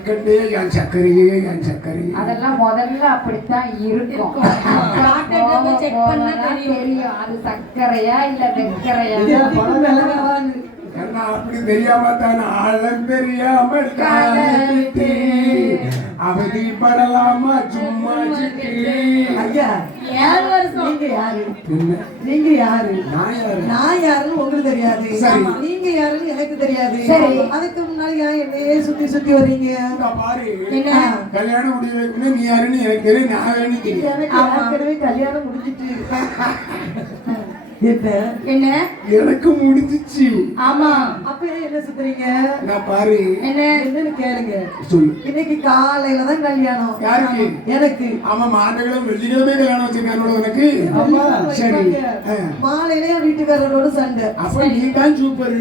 இருக்கின்ற என் கல்கண்டே என் சர்க்கரையே. அதெல்லாம் முதல்ல அப்படித்தான் இருக்கும். போக பண்ணா தெரியும். அது சர்க்கரையா இல்ல வெக்கரையா? அப்படி தெரியாம தான் ஆழம் தெரியாமல் காலத்து அவதிப்படலாமா சும்மா ஐயா ஏழு வருஷம் நீங்க யாரு? என்ன? நீங்க யாரு? நான் யாரு? நான் யாருன்னு உங்களுக்கு தெரியாது. நீங்க யாருன்னு எனக்கு தெரியாது. அதுக்கு முன்னாடி ஏன் என்னையே சுத்தி சுத்தி பாரு. என்ன? கல்யாணம் வைக்கணும் நீ யாருன்னு எனக்கு தெரியும் நான் வேணும் கல்யாணம் முடிஞ்சிட்டு. என்ன என்ன? எனக்கு முடிஞ்சிச்சு. ஆமா. அப்ப என்ன சுத்துறீங்க நான் பாரு. என்ன? என்னன்னு கேளுங்க. சொல்லு. இன்னைக்கு காலையில தான் கல்யாணம். யாருக்கு? எனக்கு. ஆமா மாதங்களும் வெள்ளிக்கிழமை கல்யாணம் வச்சிருக்கானோட உனக்கு? ஆமா சரி. மாலையிலே வீட்டுக்காரரோட சண்டை. அப்ப நீ தான் சூப்பர்.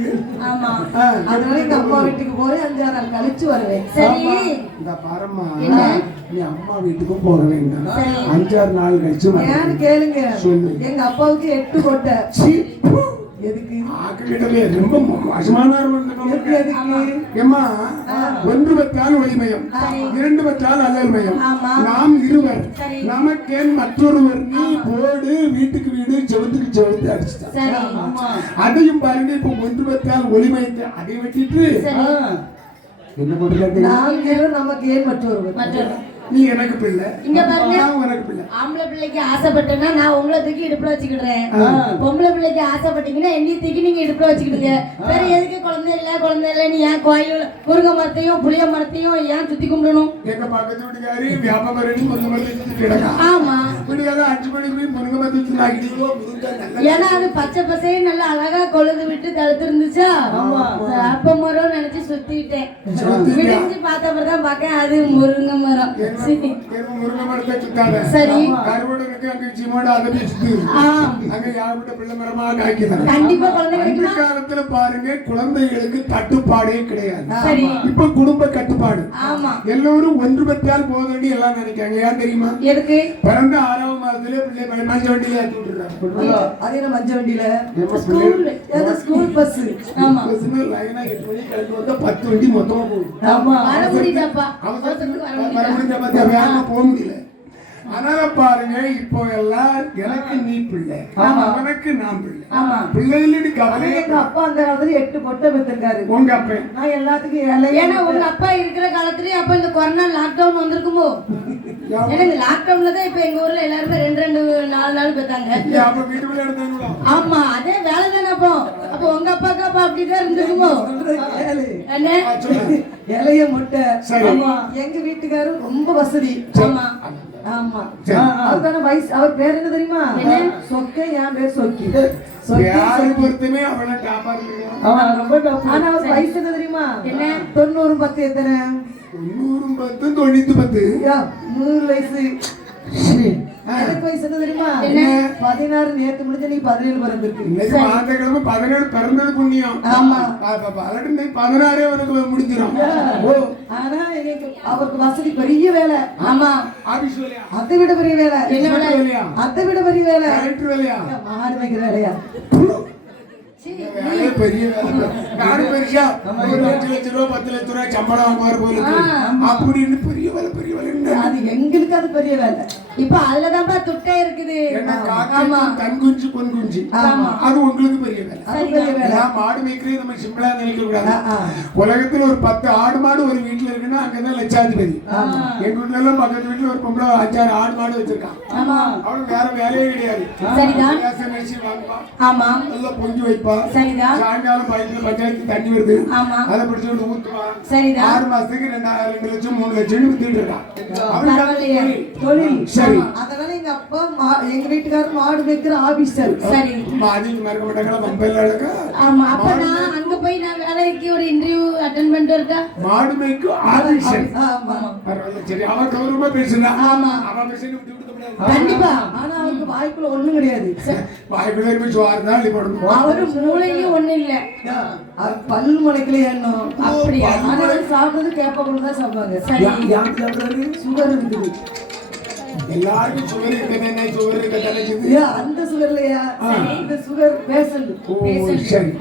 ஆமா. அதனால எங்க அம்மா வீட்டுக்கு போறேன். அஞ்சாறு நாள் கழிச்சு வருவேன். சரி. இந்த பாரம்மா. நீ அம்மா வீட்டுக்கும் போக வேண்டாம் அஞ்சாறு நாள் கழிச்சு ஏன்னு. கேளுங்க. சொல்லு. எங்க அப்பாவுக்கு எட்டு கொட்டை. எதுக்கு? ஆக்கிடவே ரொம்ப மோசமான ஏம்மா ஒன்று பெற்றால் ஒளிமயம். இரண்டு பெற்றால் அல்லல்மயம். ஆமா. நாம் இருவர். நமக்கேன் மற்றொருவர். நீ போடு வீட்டுக்கு வீடு செவத்துக்கு செவத்து அடிச்சுட்டான் சரி. அதையும் பாருங்க இப்ப ஒன்று பெற்றால் ஒளிமயத்தை அதை வெட்டிட்டு. என்ன பண்றது இருவர் நமக்கு ஏன் மற்றொருவர். மற்றொரு நீ எனக்கு பிள்ளை. இங்க பாருங்க. நான் உனக்கு பிள்ளை. ஆம்பளை பிள்ளைக்கு ஆசைப்பட்டேன்னா நான் உங்களை தூக்கி இடுப்புல வச்சுக்கிடுறேன். பொம்பளை பிள்ளைக்கு ஆசைப்பட்டீங்கன்னா என்னையும் தூக்கி நீங்க இடுப்புல வச்சுக்கிடுங்க. வேற எதுக்கு குழந்தை இல்ல குழந்தை இல்ல நீ ஏன் கோயில் முருங்கை மரத்தையும் புளிய மரத்தையும் ஏன் சுத்தி கும்பிடணும்? எங்க பக்கத்து வீட்டுக்காரி வியாபாரம் ஆமா. இப்படியாவது அஞ்சு மணிக்கு போய் முருங்கை மரத்தை முருங்கை நல்ல ஏன்னா அது பச்சை பசையும் நல்லா அழகா கொழுந்து விட்டு தடுத்து இருந்துச்சா அப்ப மரம் நினைச்சு சுத்திட்டேன்? விடிஞ்சு பார்த்தப்ப தான் பார்க்க அது முருங்கை மரம். முருங்கை மரத்தை சுத்தாத. சரி. கருவடனுக்கு அங்க சீமோட அதை போய் சுத்து. ஆ. அங்க யார்கிட்ட பிள்ளை மரமா காய்க்கிறாங்க கண்டிப்பா காலத்துல பாருங்க குழந்தைகளுக்கு தட்டுப்பாடே கிடையாது. சரி. இப்ப குடும்ப கட்டுப்பாடு. ஆமா. எல்லோரும் ஒன்று பெற்றால் போதண்டி எல்லாம் நினைக்காங்க. ஏன் தெரியுமா? பிறந்த ஆறாவது மாதத்துல பிள்ளை மஞ்ச வண்டியில ஏத்தி விட்டுறாங்க அது என்ன மஞ்ச வண்டியில ஸ்கூல் ஏதோ ஸ்கூல் பஸ் ஆமா. பஸ்ஸுன்னு லைனா கிளம்பி வந்தா வண்டி மொத்தமா போகுது. ஆமா. போக முடியல. அதனால பாருங்க இப்போ எல்லாம் எனக்கு நீ பிள்ளை. அவனுக்கு நான் பிள்ளை. பிள்ளைகளு கவலை எங்க அப்பா அந்த காலத்துல எட்டு பொட்டை பெற்றிருக்காரு உங்க அப்பன் நான் எல்லாத்துக்கும் இலைய ஏன்னா உங்க அப்பா இருக்கிற காலத்துலயே அப்ப இந்த கொரோனா லாக்டவுன் வந்திருக்குமோ? ஏன்னா இந்த லாக்டவுன்ல தான் இப்ப எங்க ஊர்ல எல்லாருமே ரெண்டு ரெண்டு நாலு நாள் பெத்தாங்க அப்ப ஆமா அதே வேலை தானே அப்போ. அப்ப உங்க அப்பாக்கு அப்பா அப்படிதான் இருந்திருக்குமோ? ஏழு. என்ன? இலைய முட்டை. எங்க வீட்டுக்காரர் ரொம்ப வசதி. ஆமா. ஆமா. அவருக்கான வயசு அவர் பேர் என்ன தெரியுமா? சொக்கை என் பேர் சொக்கி. பொறுத்துமே அவனை காப்பாற்றுங்க ஆனா அவர் வயசு என்ன தெரியுமா? என்ன? தொண்ணூறு பத்து எத்தனை? தொண்ணூறு பத்து தொண்ணூத்தி பத்து. நூறு வயசு. எனக்கு வயசு என்ன தெரியுமா? பதினாறு நேத்து முடிஞ்ச நீ பதினேழு பிறந்திருக்கு. இன்னைக்கு மாதக்கிழமை பதினேழு பிறந்தது புண்ணியம். ஆமா. அப்ப பதினெட்டு இன்னைக்கு பதினாறே அவனுக்கு முடிஞ்சிடும் ஓ. ஆனா எங்களுக்கு அவருக்கு வசதி பெரிய வேலை. ஆமா. அதை விட பெரிய வேலை. என்ன வேலை? வேலையா? அதை விட பெரிய வேலை. வேலையா? மாடு வைக்கிற வேலையா வேலை பெரிய நானும் பெருசா? ஒரு அஞ்சு லட்ச ரூபா பத்து லட்ச ரூபா சம்பளம் வாங்குவார் போல. அப்படின்னு பெரிய வேலை பெரிய வேலை. அது எங்களுக்கு அது பெரிய வேலை. இப்ப அதுலதான்ப்பா துட்டே இருக்குது. தன் குஞ்சு பொன் குஞ்சு. அது உங்களுக்கு பெரிய வேலை. மாடு மேய்க்கிறது நம்ம சிம்பிளா நினைக்க கூடாது. உலகத்துல ஒரு பத்து ஆடு மாடு ஒரு வீட்டுல இருக்குன்னா அங்கதான் லட்சாதிபதி. எங்க வீட்டுல எல்லாம் பக்கத்து வீட்டுல ஒரு பொம்பளை அஞ்சாறு ஆடு மாடு வச்சிருக்கான் ஆமா. அவனுக்கு வேற வேலையே கிடையாது. ஆமா. நல்லா பொங்கி வைப்பா. சரிதான். சாயங்காலம் பைப்ல பஞ்சாயத்து தண்ணி வருது. ஆமா. அதை பிடிச்சு வந்து ஊத்துவா. சரிதான். ஆறு மாசத்துக்கு ரெண்டாயிரம் ரெண்டு லட்சம் மூணு லட்சம் வித்துட்டு இருக்கான். தொழில். சரி. அதனால எங்க அப்பா எங்க வீட்டுக்காரர் மாடு வைக்கிற ஆபீசர். சரி. அதிகம் மறக்க மாட்டாங்களா மொபைல் அழகா ஆமா அப்ப நான் அங்க போய் நான் வேலைக்கு ஒரு இன்டர்வியூ அட்டென்ட் பண்ணிட்டு இருக்கா? மாடு மேய்க்கும் ஆதிசன் ஆமா. பரவாயில்ல சரி. அவன் கௌரவமா பேசுனா. ஆமா. அவன் பேசுன்னு விட்டு விட்டு கூடாது கண்டிப்பா. ஆனா அவருக்கு வாய்ப்புல ஒண்ணும் கிடையாது. அவரு மூளையிலயும் ஒண்ணு இல்ல. அது பல் முளைக்கல எண்ணம் அப்படியா? சாப்பிடுறது கேப்ப தான் சாப்பிடுவாங்க. சரி? சுகர் இருக்குது. எல்லாருக்கும் சுகர் சுகர் இருக்கதானே. ஏன் அந்த இந்த சுகர் சரி சரி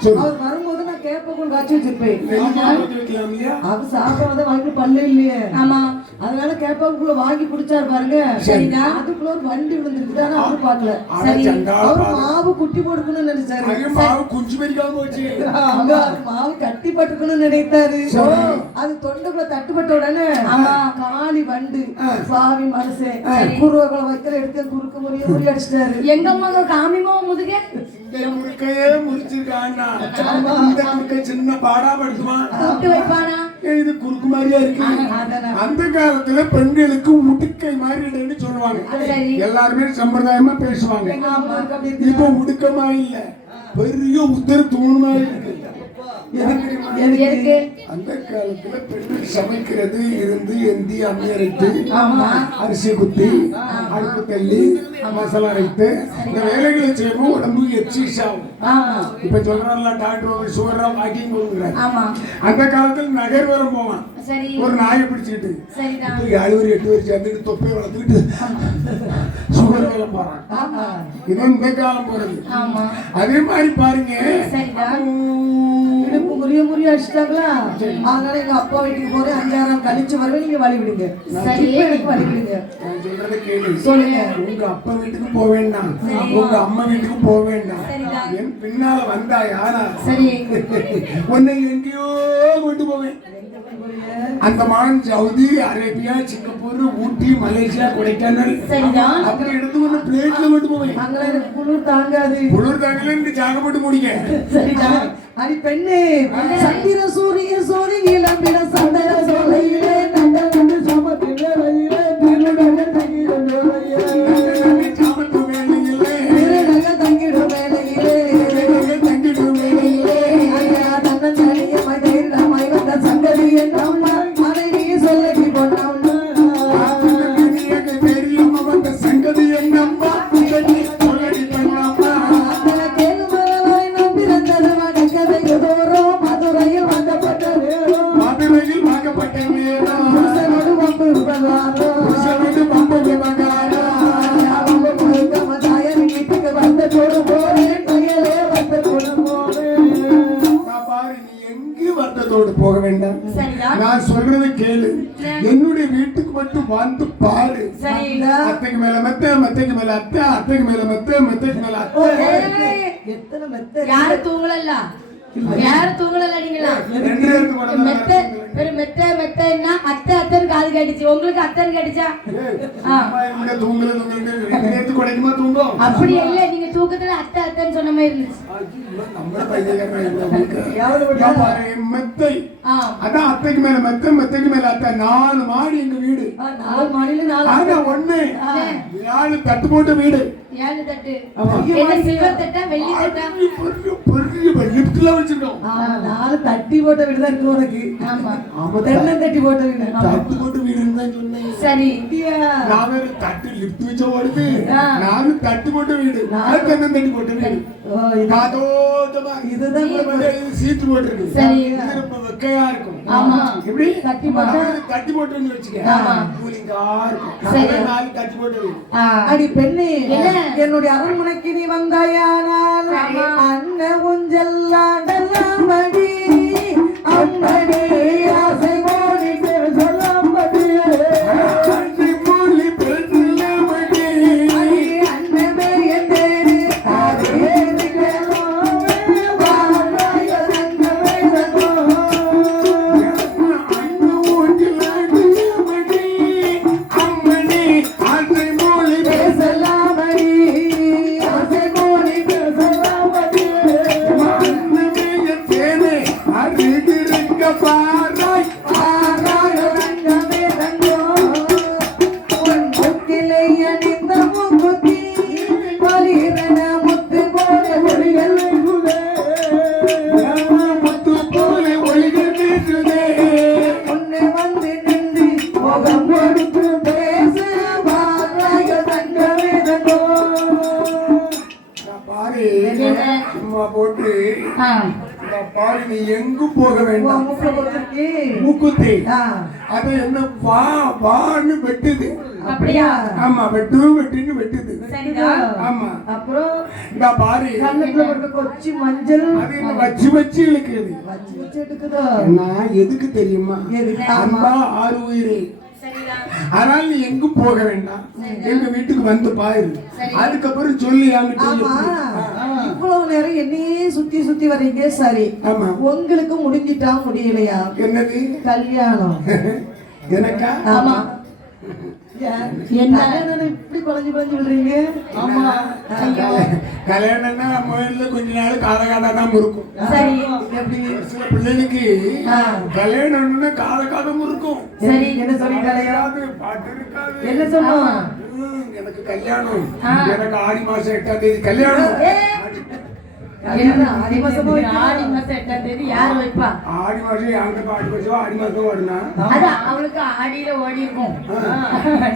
சொல்லு அவர் வரும்போது நான் கேப்ப காய்ச்சி வச்சிருப்பேன். இல்லையா அவர் சாப்பிடாத வாங்கி பல்லு இல்லையே. ஆமா. அதனால கேப்பாக்குள்ள வாங்கி குடிச்சாரு பாருங்க. சரிதான். அதுக்குள்ள ஒரு வண்டி விழுந்துருக்குது. ஆனா அவரு பாக்கல சண்டாள அவர். மாவு குட்டி போட்டுக்கணும்னு நினைச்சாரு. மாவு குஞ்சு மாவு கட்டி பட்டுக்கணும்னு நினைத்தாரு. அது தொண்டைக்குள்ள தட்டுப்பட்ட உடனே காளி வண்டு. சாவி மனசே. குருவகளை வைக்கிற எடுத்து குறுக்கு முறிய முறி அடிச்சிட்டாரு. எங்க அம்மா காமிமோ முதுக? இந்த முறுக்கையே முறிச்சிருக்கான்னா? இந்த முறுக்கை சின்ன பாடா படுத்துமா? கூட்டு வைப்பானா? இது குறுக்கு மாதிரியா இருக்கு. அந்த காலத்துல பெண்களுக்கு உடுக்கை மாதிரி சொல்லுவாங்க. சரி. எல்லாருமே சம்பிரதாயமா பேசுவாங்க. இப்ப உடுக்கமா இல்ல. பெரிய உத்தர தூண் மாதிரி இருக்கு? எதுக்கு அந்த காலத்துல பெண்கள் சமைக்கிறது இருந்து எந்தி அம்மி அரைத்து. அரிசி குத்தி அடுப்பு தள்ளி மசாலா அரைத்து இந்த வேலைகளை செய்யும்போது உடம்பு எக்ஸசைஸ் ஆகும் இப்ப சொல்றாங்கல்ல டாக்டர் சுகரா வாக்கிங் ஆமா. அந்த காலத்துல நகர்வரம் போவான். ஒரு நாயை பிடிச்சிக்கிட்டு. ஒரு எட்டு வருஷம் சேர்ந்துட்டு தொப்பையை வளர்த்துக்கிட்டு சுகர் வேலை போறான். இவன் இந்த காலம் போறது. அதே மாதிரி பாருங்க. முறிய முறிய அடிச்சிட்டாங்களா? அதனால எங்க அப்பா வீட்டுக்கு போறேன். அஞ்சாயிரம் கழிச்சு வருவேன். நீங்க வழி விடுங்க. எனக்கு வழி விடுங்க. நான் சொல்றதை கேளு. சொல்லுங்க. உங்க அப்பா வீட்டுக்கு போக வேண்டாம். உங்க அம்மா வீட்டுக்கு போக வேண்டாம். என் பின்னால வந்தா யாரா சரி. உன்னை எங்கேயோ கொண்டு போவேன். Andaman Saudi Arabia Singapore Ooty Malaysia Kodaikanal. அப்படி எடுத்து கொண்டு பிளேட்ல கொண்டு போவேன். குளிர் தாங்காது. குளிர் தாங்கல ஜாக போட்டு முடிங்க சரிதான் அடி பெண்ணே சந்திர சூரிய சோதி இளம்பிட சந்தன சோலையிலே நந்த நண்டு சமத்திலே ரயிலே திருடக தங்கிடும் சொல்றதை கேளு. என்னுடைய வீட்டுக்கு மட்டும் வந்து பாரு. அத்தைக்கு மேல மெத்த மெத்தைக்கு மேல அத்தை அத்தைக்கு மேல மெத்த மெத்தைக்கு மேல அத்தை. எத்தனை மெத்த? யாரு தூங்கலல்ல? யாரு தூங்கலல்ல நீங்களா மெத்த ஒரு மெத்த மெத்தன்னா அத்தை அத்தைன்னு காது கேட்டுச்சு. உங்களுக்கு அத்தைன்னு கேட்டுச்சா. தூங்கல தூங்கல அப்படி இல்ல நீங்க தூக்கத்துல அத்தை அத்தைன்னு சொன்ன மாதிரி இருந்துச்சு. பாரு, மெத்தை. அதான் அத்தைக்கு மேல மெத்த மெத்தைக்கு மேல அத்தை. நாலு மாடி எங்க வீடு. நாலு மாடியில நாலு ஒண்ணு. நாலு தட்டு போட்ட வீடு. ஏழு தட்டு. சில்வர் தட்டா வெள்ளி தட்டா? பெரிய பெரிய லிப்ட்ல வச்சிருக்கோம். ஆ, நாலு தட்டி போட்ட வீடு தான் இருக்கு உனக்கு. ஆமா. ஆமா தென்னை தட்டி போட்ட வீடு. தட்டு போட்ட வீடுன்னு தான் சொன்னேன். சரி. வேற தட்டு லிப்ட் வச்ச ஓடுது. நாலு தட்டு போட்ட வீடு. நாலு தென்னை தட்டி போட்ட வீடு. இதுதான் சீட்டு போட்டிருக்கு. சரி. இது ரொம்ப வெக்கையா இருக்கும். ஆமா. எப்படி? தட்டி போட்டா? தட்டி போட்டுன்னு வச்சுக்க ஆமா. கூலிங்கா இருக்கும். நாலு தட்டி போட்ட வீடு. ஆ அடி பெண்ணே என்ன? என்னுடைய அரண்மனைக்கு நீ வந்தாயானால் மூக்குத்தி ஆ, அது என்ன வா வான்னு வெட்டுது. அப்படியா? ஆமா வெட்டு வெட்டுன்னு வெட்டுது. ஆமா. அப்புறம்? இந்த பாரு. கண்ணுக்குள்ள போட்டு கொச்சி மஞ்சள். அது என்ன வச்சு வச்சு இழுக்குது. வச்சு வச்சு எடுக்குதோ? நான் எதுக்கு தெரியுமா? அன்பா ஆறு உயிரே. அதனால நீ எங்கும் போக வேண்டாம். எங்க வீட்டுக்கு வந்து பாரு. அதுக்கப்புறம் சொல்லி இவ்வளவு நேரம் என்னையே சுத்தி சுத்தி வர்றீங்க? சரி. ஆமா. உங்களுக்கு முடிஞ்சிட்டா முடியலையா? என்னது? கல்யாணம். எனக்கா? ஆமா. என்ன? இப்படி குழஞ்சு குழஞ்சு விடுறீங்க? ஆமா. ஐயோ. கல்யாணம்னா முதல்ல கொஞ்ச நாள் கால காலா தான் இருக்கும் சரி. எப்படி? ஒரு சில பிள்ளைகளுக்கு. கல்யாணம்னா கால காலம் இருக்கும் சரி. என்ன பாட்டு இருக்காது. என்ன சொன்னோம் எனக்கு கல்யாணம். எனக்கு ஆடி மாசம் எட்டாம் தேதி கல்யாணம். ஆடி மாசமா மாசம் எட்டாம் தேதி யார் வைப்பா? ஆடி மாசம் என்கிட்ட ஆடி மாசம் ஆடி மாசம் ஓடுனா? அது அவளுக்கு ஆடியில ஓடி இருக்கும்.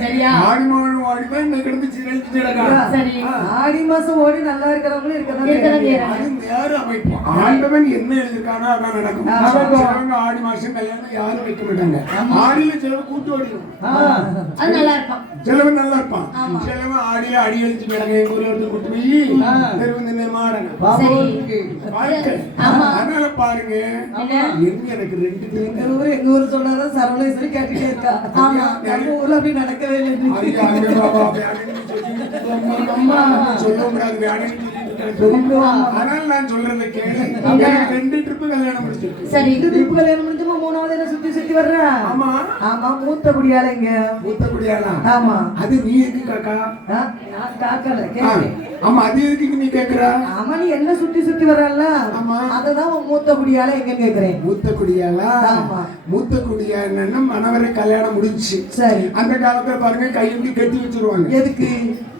சரியா? ஆடி மாதம் ஓடிதான் இந்த கிடந்து சிரஞ்சிட்டு கிடக்கா? சரி. ஆடி மாசம் ஓடி நல்லா இருக்கிறவங்களும் இருக்கதான் செய்றாங்க. அது நேர அமைப்பு. ஆண்டவன் என்ன எழுதிருக்கானோ அதான் நடக்கும். சிலவங்க ஆடி மாசம் கல்யாணம் யாரும் வைக்க மாட்டாங்க. ஆடியில சிலவங்க கூட்டு ஓடிடும். அது நல்லா இருக்கும் சிலவன் நல்லா இருப்பான். சிலவன் ஆடியில அடி அழிச்சு கிடங்க எங்க ஊர்ல ஒருத்தர் கூட்டு போய் தெருவு நின்று மாடங்க. அதனால பாருங்க? எங்க எனக்கு ரெண்டு எங்க ஊரு எங்க ஊரு சொன்னாதான் சரவணேஸ்வரி கேட்டுட்டே இருக்கா ஆமா நம்ம ஊர்ல அப்படி நடக்கவே இல்லை சொல்ல முடியாது, அதனால நான் சொல்றதை கேளு. ரெண்டு trip கல்யாணம் முடிச்சிருக்கு. சரி மூணாவது என்ன சுத்தி சுத்தி வர்ற ஆமா, ஆமா மூத்த குடியால இங்க மூத்த குடியாளா? ஆமா அது நீ எதுக்கு காக்கா? ஆ, நான் காக்கல ஆ, கேட்டேன் ஆமா, அது எதுக்கு நீ கேக்குற? ஆமா நீ என்ன சுத்தி சுத்தி வர்றல்ல ஆமா. அததான் உன் மூத்த குடியால எங்கன்னு கேக்குறேன் மூத்த குடியாளா? ஆமா. மூத்த குடியா என்னன்னா மணவரை கல்யாணம் முடிஞ்சுச்சு சரி அந்த காலத்துல பாருங்க கையெழுத்து கட்டி வச்சிருவாங்க எதுக்கு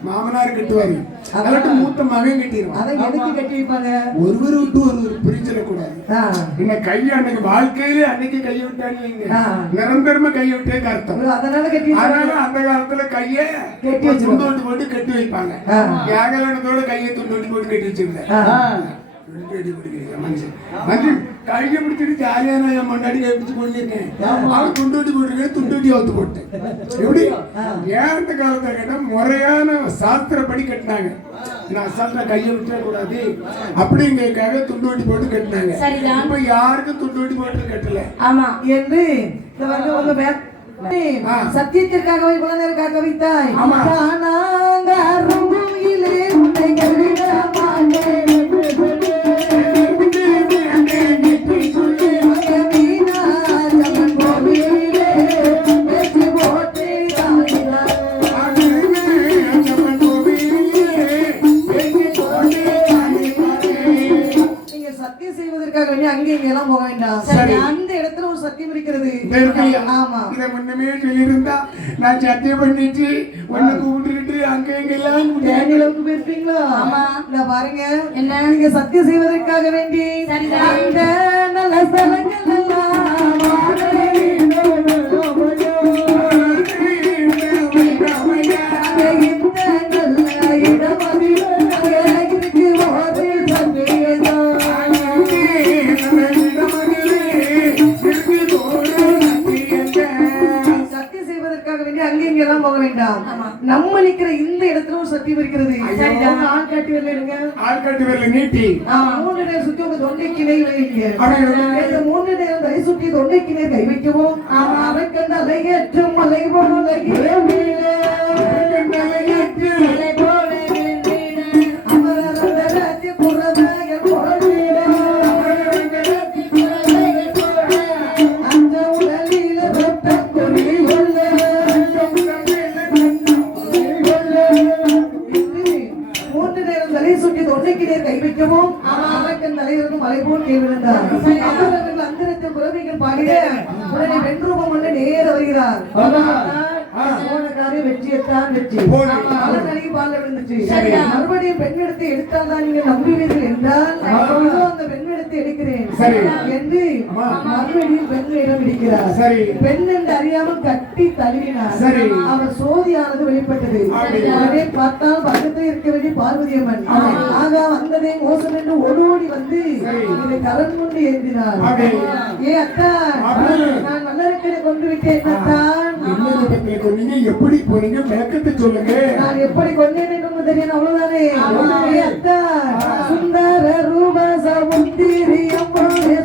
மாமனார் கட்டுவாரு. அல்லாட்டி மூத்த மகன் கட்டிடுவான் அதை எதுக்கு கட்டி வைப்பாங்க ஒருவர் விட்டு ஒருவர் பிரிச்சிடக்கூடாது ஆ, என்ன கையை அன்னைக்கு வாழ்க்கையிலே அன்னைக்கு கையை. ஆ. நிரந்தரமா கையை விட்டே அர்த்தம் அதனால கட்டி. அதனால அந்த காலத்துல கைய. துண்டோட்டு போட்டு கட்டி வைப்பாங்க. ஏகலனத்தோட கையை துண்டோட்டி போட்டு கட்டி வச்சிருந்தேன் கையை பிடிச்சிட்டு ஜாலியா நான் என் முன்னாடி கை பிடிச்சு கொண்டிருக்கேன். அவன் துண்டோட்டி போட்டிருக்கேன் துண்டோட்டி அவுத்து போட்டேன். எப்படி? ஏன் அந்த காலத்தை முறையான சாஸ்திரப்படி கட்டினாங்க. நான் அசால்ட்டா கையை விட்டுற கூடாது. அப்படிங்கிறதுக்காக துண்டோட்டி போட்டு கட்டினாங்க. இப்ப யாருக்கும் துண்டோட்டி போட்டு கட்டல. ஆமா. என்று இந்த வந்து உங்க வே- ஆ. சத்தியத்திற்காகவே காக்க வைத்தாய் ஆமா. உன்னை கைவிட மாட்டேன் சொல்லியிருந்தா நான் சத்தியம் சத்தியம் இருக்கிறது ஆள் காட்டி வரல இருங்க ஆள்காட்டு வேலை நீட்டி. மூன்று நேரம் சுத்தி உங்க தொண்டைக்கு நேர் வைங்க. அப்படி இந்த மூன்று நேரம் தலை சுற்றி தொண்டைக்கு நேர் கை வைக்கவும். அவருக்கு அந்த அலையேற்றும் போல அலையே தான் நம்புவீர்கள் என்றால் அந்த எடுக்கிறேன். என்று. மறுபடியும். பெண் என்று அறியாமல் கட்டி தழுவினார் சரி. அவர் சோதியானது வெளிப்பட்டது பார்த்தால் பக்கத்தில் இருக்க வேண்டிய பார்வதி அம்மன் ஆக வந்ததே மோசம் என்று ஓடோடி வந்து. இதை கரண் கொண்டு ஏந்தினார். ஏ அத்தா. நான் மன்னருக்கனை கொண்டு விட்டேன் அத்தான் என்ன ரூபத்துல கொன்னீங்க எப்படி போனீங்க சொல்லுங்க. நான் எப்படி கொண்டேன் என்று தெரியும். அவ்வளவுதானே. சுந்தர ரூப சமுத்திரி அம்மாவே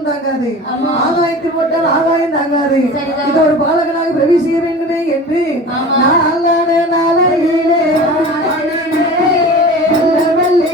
பூலோகம் தாங்காது. ஆகாயத்தில் போட்டால் ஆகாயம் தாங்காது. இது ஒரு பாலகனாக பிரவி செய்ய வேண்டுமே என்று. நாளான நாளையிலே வெள்ளி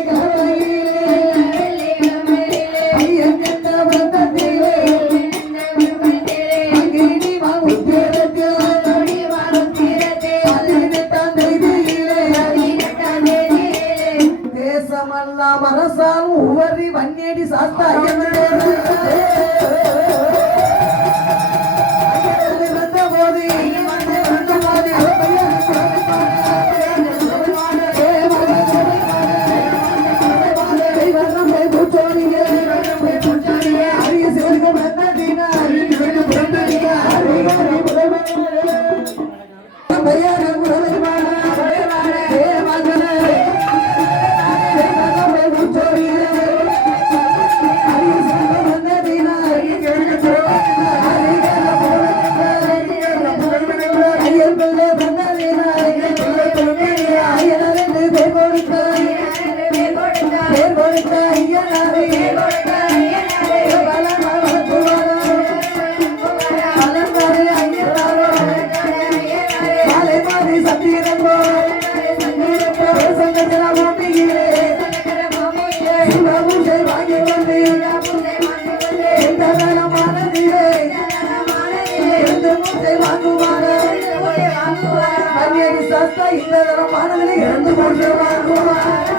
இந்த தரம் மாணவனை இறந்து கொண்டு வாங்குவார்